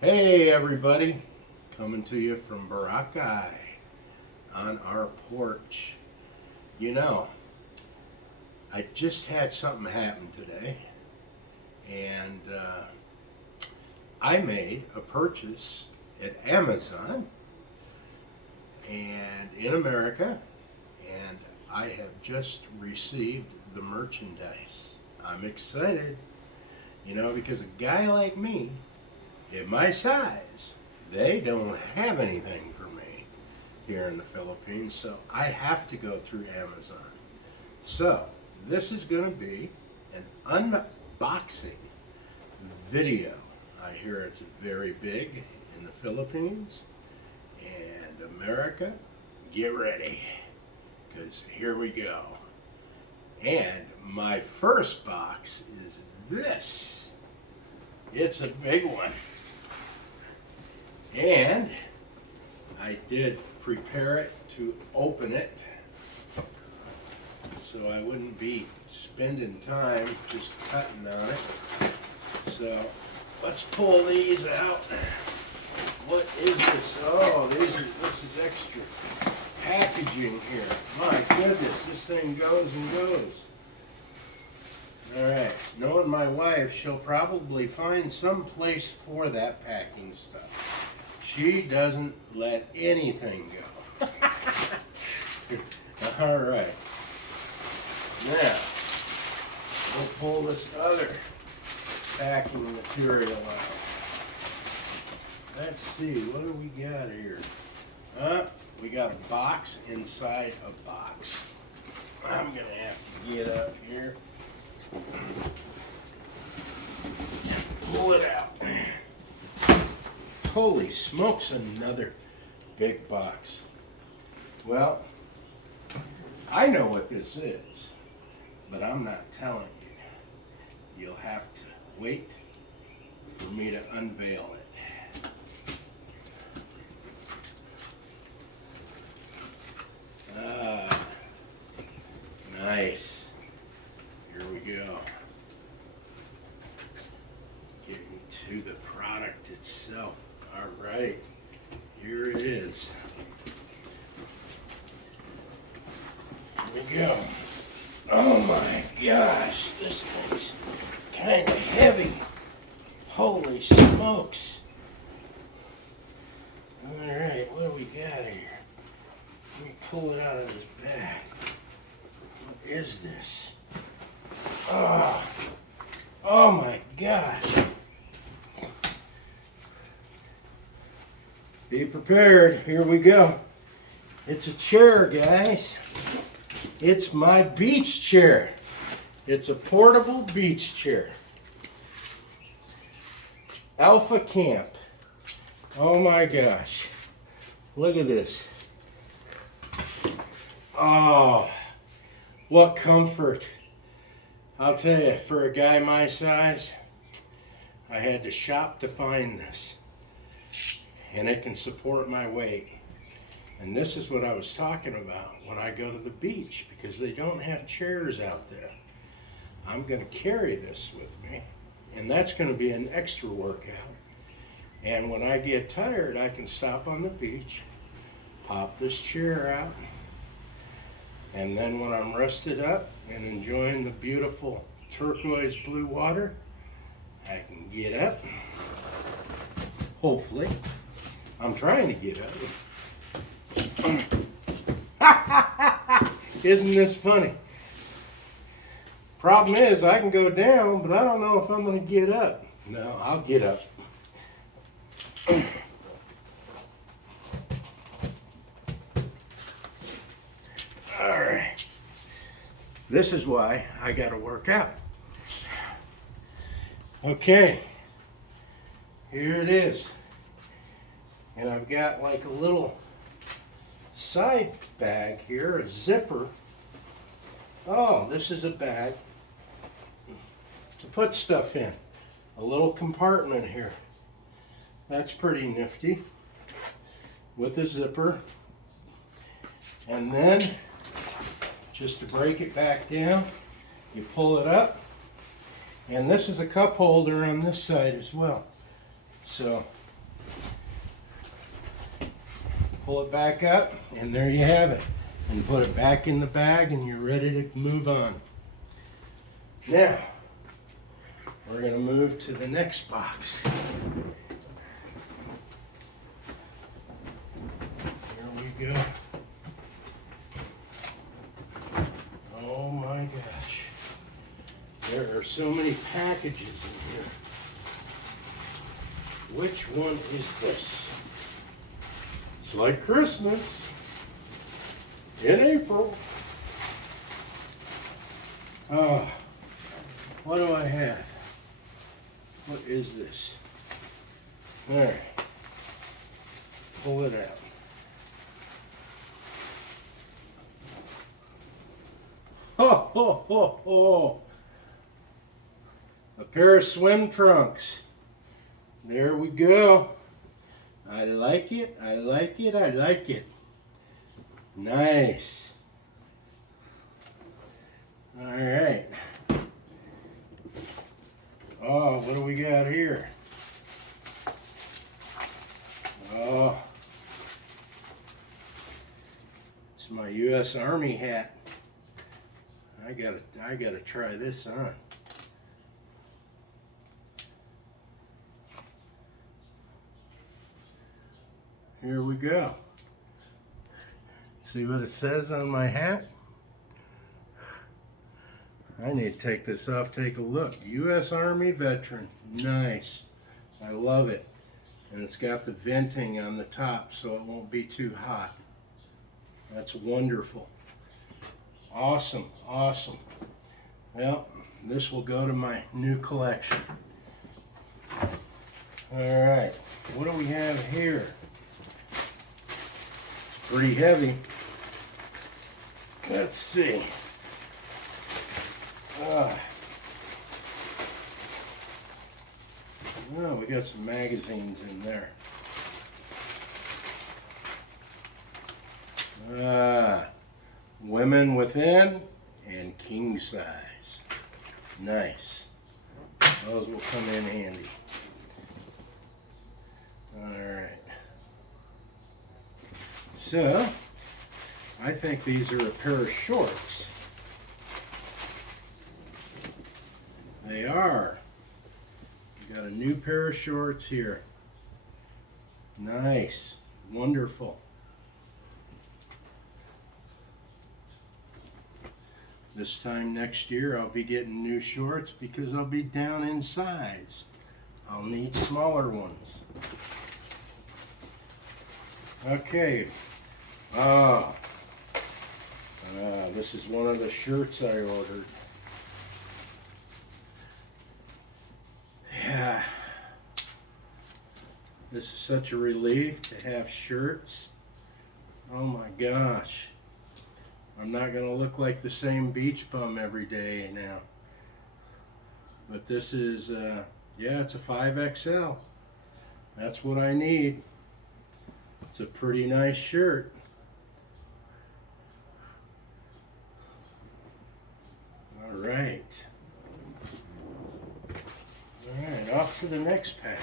Hey everybody, coming to you from Boracay on our porch. You know, I just had something happen today, and I made a purchase at Amazon and in America, and I have just received the merchandise. I'm excited, because a guy like me in my size, they don't have anything for me here in the Philippines, so I have to go through Amazon. So, this is going to be an unboxing video. I hear it's very big in the Philippines and America. Get ready, because here we go. And my first box is this. It's a big one. And I did prepare it to open it so I wouldn't be spending time just cutting on it. So let's pull these out. What is this? Oh, this is extra packaging here. My goodness, this thing goes and goes. Alright, knowing my wife, she'll probably find some place for that packing stuff. She doesn't let anything go. Alright. Now, we'll pull this other packing material out. Let's see, what do we got here? We got a box inside a box. I'm going to have to get up here. Pull it out. Holy smokes, another big box. Well, I know what this is, but I'm not telling you. You'll have to wait for me to unveil it. Ah, nice. Here we go. Getting to the product itself. All right, here it is. Here we go. Oh my gosh, this thing's kind of heavy. Holy smokes. All right, what do we got here? Let me pull it out of this bag. What is this? Oh my gosh. Be prepared. Here we go. It's a chair, guys. It's my beach chair. It's a portable beach chair. Alpha Camp. Oh my gosh. Look at this. Oh, what comfort. I'll tell you, for a guy my size, I had to shop to find this. And it can support my weight. And this is what I was talking about when I go to the beach, because they don't have chairs out there. I'm going to carry this with me, and that's going to be an extra workout. And when I get tired, I can stop on the beach, pop this chair out, and then when I'm rested up and enjoying the beautiful turquoise blue water, I can get up, hopefully. I'm trying to get up. Isn't this funny? Problem is, I can go down, but I don't know if I'm going to get up. No, I'll get up. All right. This is why I got to work out. Okay. Here it is. And I've got like a little side bag here, a zipper. Oh, this is a bag to put stuff in. A little compartment here. That's pretty nifty. With a zipper. And then, just to break it back down, you pull it up. And this is a cup holder on this side as well. So pull it back up, and there you have it. And put it back in the bag, and you're ready to move on. Now, we're going to move to the next box. Here we go. Oh my gosh. There are so many packages in here. Which one is this? It's like Christmas in April. What do I have? What is this? There. Pull it out. Ho, ho, ho, ho. A pair of swim trunks. There we go. I like it, I like it, I like it. Nice. All right. Oh, what do we got here? Oh, it's my US Army hat. I gotta try this on. Here we go. See what it says on my hat? I need to take this off, take a look. US Army veteran. Nice. I love it. And it's got the venting on the top so it won't be too hot. That's wonderful. Awesome, awesome. Well, this will go to my new collection. All right, what do we have here? Pretty heavy. Let's see. Oh, we got some magazines in there. Women Within and King Size. Nice. Those will come in handy. Alright. So, I think these are a pair of shorts. They are. We got a new pair of shorts here. Nice. Wonderful. This time next year I'll be getting new shorts because I'll be down in size. I'll need smaller ones. Okay. This is one of the shirts I ordered. Yeah. This is such a relief to have shirts. Oh my gosh. I'm not going to look like the same beach bum every day now. But this is, yeah, it's a 5XL. That's what I need. It's a pretty nice shirt. All right. All right, off to the next package.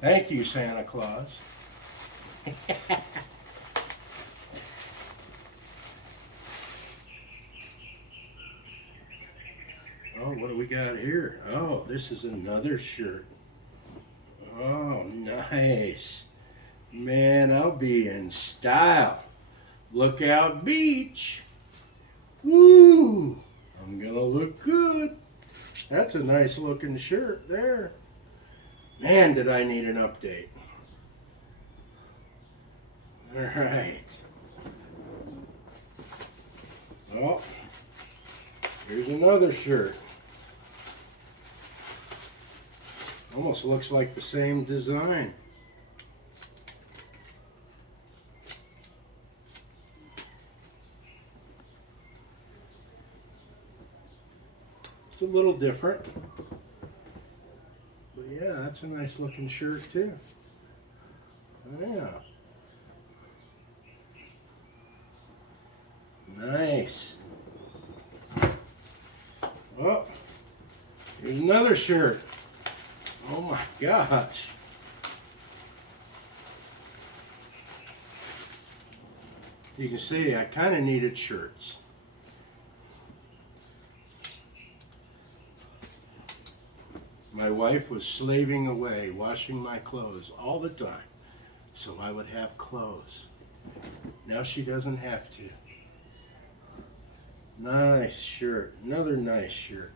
Thank you, Santa Claus. Oh, what do we got here? Oh, this is another shirt. Oh, nice. Man, I'll be in style. Lookout Beach. Woo! I'm gonna look good. That's a nice looking shirt there. Man, did I need an update. All right. Oh, here's another shirt. Almost looks like the same design. It's a little different. But yeah, that's a nice looking shirt too. Yeah. Nice. Oh, here's another shirt. my gosh. You can see I kind of needed shirts. My wife was slaving away, washing my clothes all the time, so I would have clothes. Now she doesn't have to. Nice shirt, another nice shirt.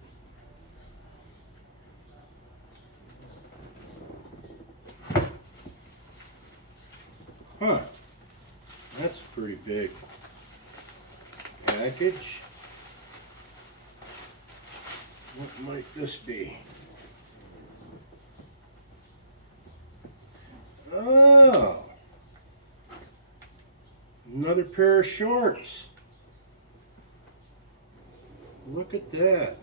Huh, that's a pretty big package. What might this be? Oh, another pair of shorts. Look at that.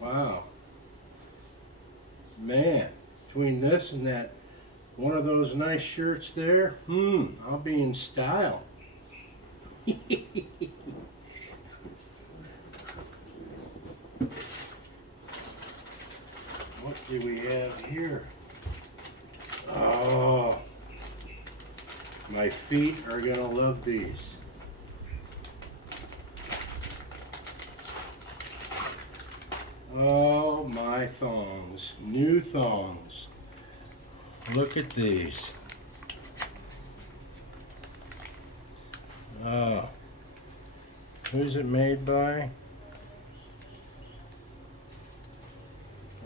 Wow. Man, between this and that, one of those nice shirts there, I'll be in style. What do we have here? Oh, my feet are gonna love these. Oh, my thongs, new thongs. Look at these. Oh, who's it made by?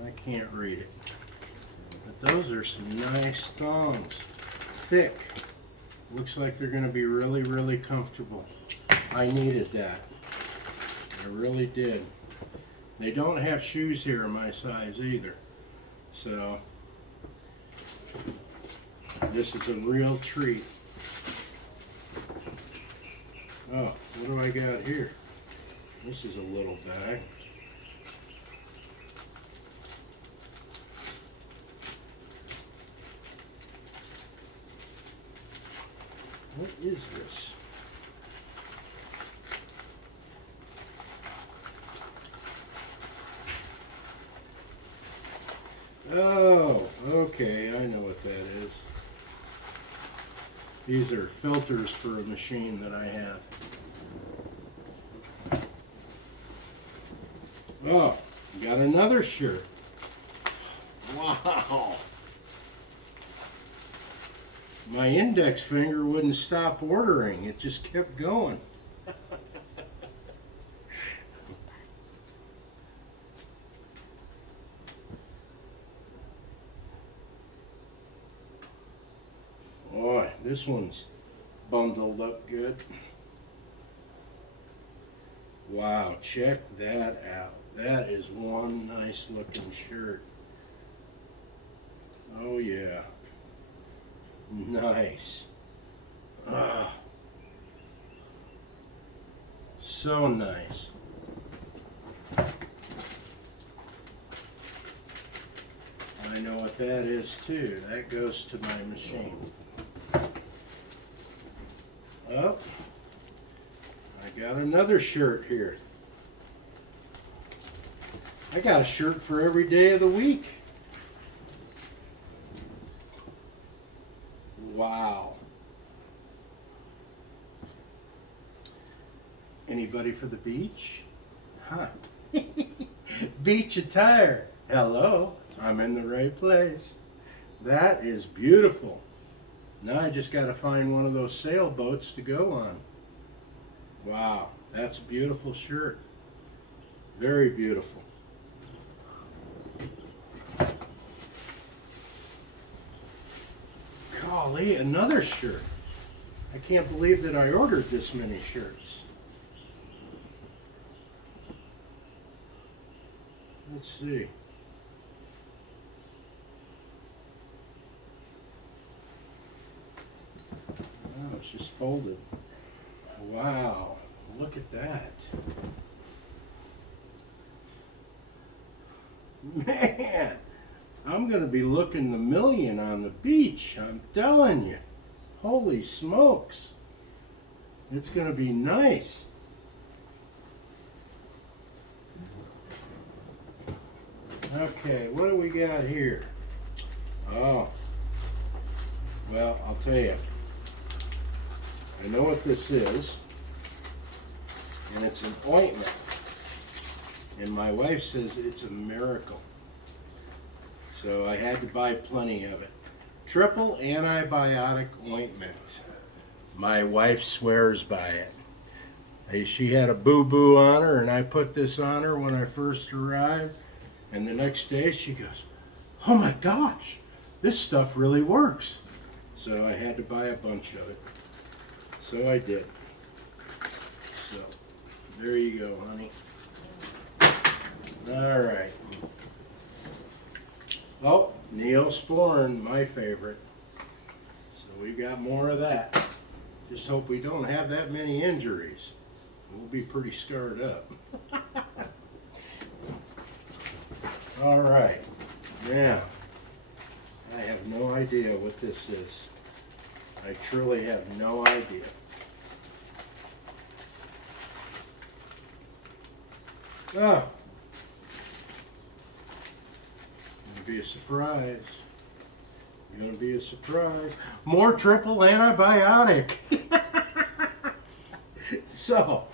I can't read it. But those are some nice thongs. Thick. Looks like they're going to be really, really comfortable. I needed that. I really did. They don't have shoes here in my size either. So, this is a real treat. Oh, what do I got here? This is a little bag. What is this? Oh, okay, I know what that is. These are filters for a machine that I have. Oh, got another shirt. Wow. My index finger wouldn't stop ordering. It just kept going. Boy, this one's bundled up good. Wow, check that out. That is one nice looking shirt. Oh yeah. Nice. Ah. So nice. I know what that is too. That goes to my machine. Oh, I got another shirt here. I got a shirt for every day of the week. Wow. Anybody for the beach? Huh. Beach attire. Hello, I'm in the right place. That is beautiful. Now I just got to find one of those sailboats to go on. Wow, that's a beautiful shirt. Very beautiful. Golly, another shirt. I can't believe that I ordered this many shirts. Let's see. Oh, it's just folded. Wow, look at that. Man, I'm going to be looking the million on the beach, I'm telling you. Holy smokes. It's going to be nice. Okay, what do we got here? Oh, well, I'll tell you. I know what this is, and it's an ointment. And my wife says it's a miracle. So I had to buy plenty of it. Triple antibiotic ointment. My wife swears by it. She had a boo-boo on her, and I put this on her when I first arrived. And the next day she goes, "Oh my gosh, this stuff really works." So I had to buy a bunch of it. So I did. So there you go, honey. All right. Oh, Neosporin, my favorite. So we've got more of that. Just hope we don't have that many injuries. We'll be pretty scarred up. All right. Now, I have no idea what this is. I truly have no idea. Oh. Gonna be a surprise. Gonna be a surprise. More triple antibiotic. So,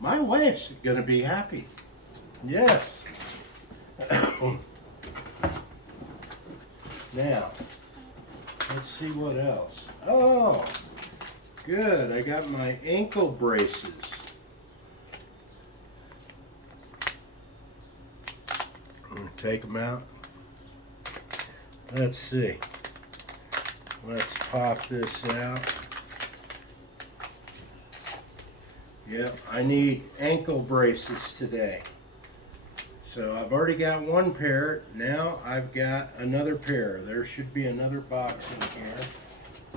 my wife's gonna be happy. Yes. Now, let's see what else. Oh, good. I got my ankle braces. I'm gonna take them out. Let's see. Let's pop this out. Yep, I need ankle braces today. So I've already got one pair. Now I've got another pair. There should be another box in here,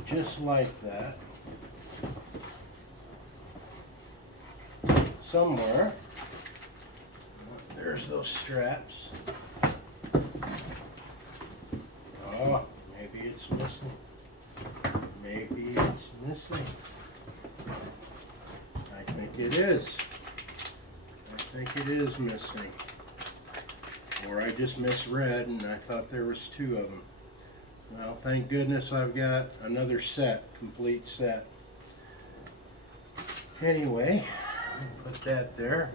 just like that. Somewhere. There's those straps. Oh, maybe it's missing. Maybe it's missing. I think it is. I think it is missing. Or I just misread and I thought there was two of them. Well, thank goodness I've got another set, complete set. Anyway, put that there.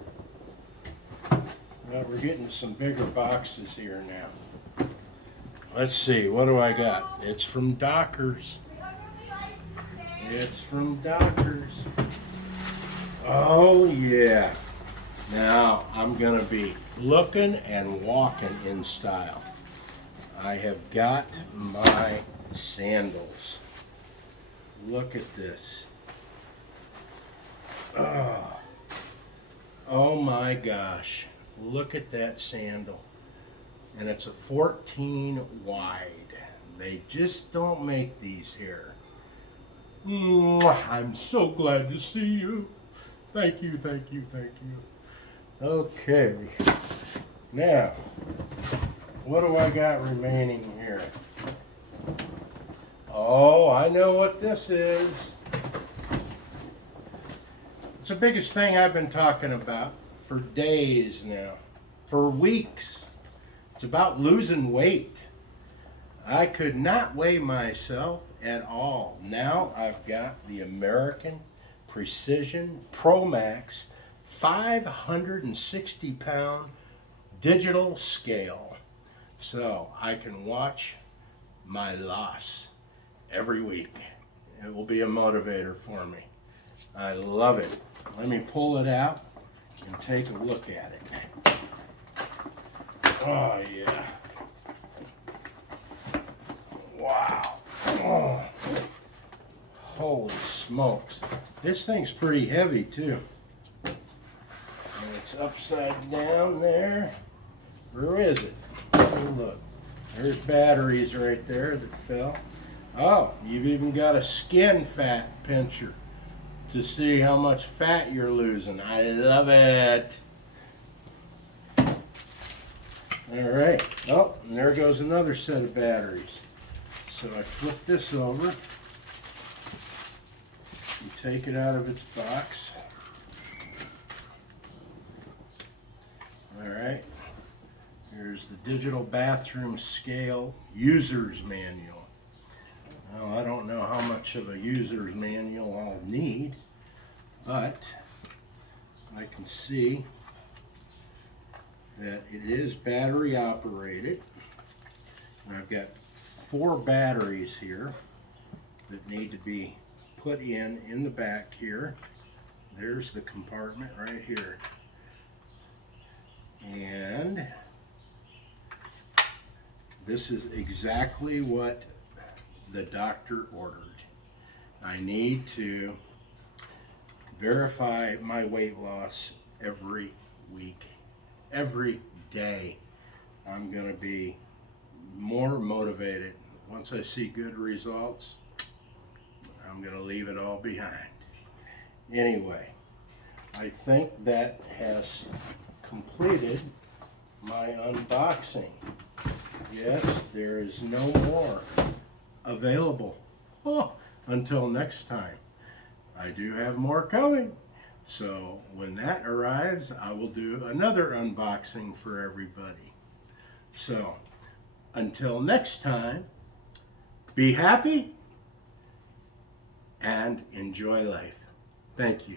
Well, we're getting some bigger boxes here now. Let's see, what do I got? It's from Dockers. It's from Dockers. Oh yeah. Now I'm gonna be looking and walking in style. I have got my sandals. Look at this. Oh my gosh. Look at that sandal. And it's a 14 wide. They just don't make these here. I'm so glad to see you. Thank you, thank you, thank you. Okay. Now, what do I got remaining here? Oh, I know what this is. It's the biggest thing I've been talking about for days now, for weeks. It's about losing weight. I could not weigh myself at all. Now I've got the American Precision Pro Max 560 pound digital scale. So I can watch my loss every week. It will be a motivator for me. I love it. Let me pull it out and take a look at it. Oh yeah. Wow. Oh. Holy smokes. This thing's pretty heavy too. And it's upside down there. Where is it? Oh, look. There's batteries right there that fell. Oh, you've even got a skin fat pincher to see how much fat you're losing. I love it. All right. Oh, and there goes another set of batteries. So I flip this over. You take it out of its box. All right. Here's the digital bathroom scale user's manual. Now, I don't know how much of a user's manual I'll need, but I can see that it is battery operated. And I've got 4 batteries here that need to be put in the back here. There's the compartment right here. And this is exactly what the doctor ordered. I need to verify my weight loss every week, every day. I'm going to be more motivated. Once I see good results, I'm going to leave it all behind. Anyway, I think that has completed my unboxing. Yes, there is no more available. Oh, until next time. I do have more coming. So when that arrives, I will do another unboxing for everybody. So until next time, be happy and enjoy life. Thank you.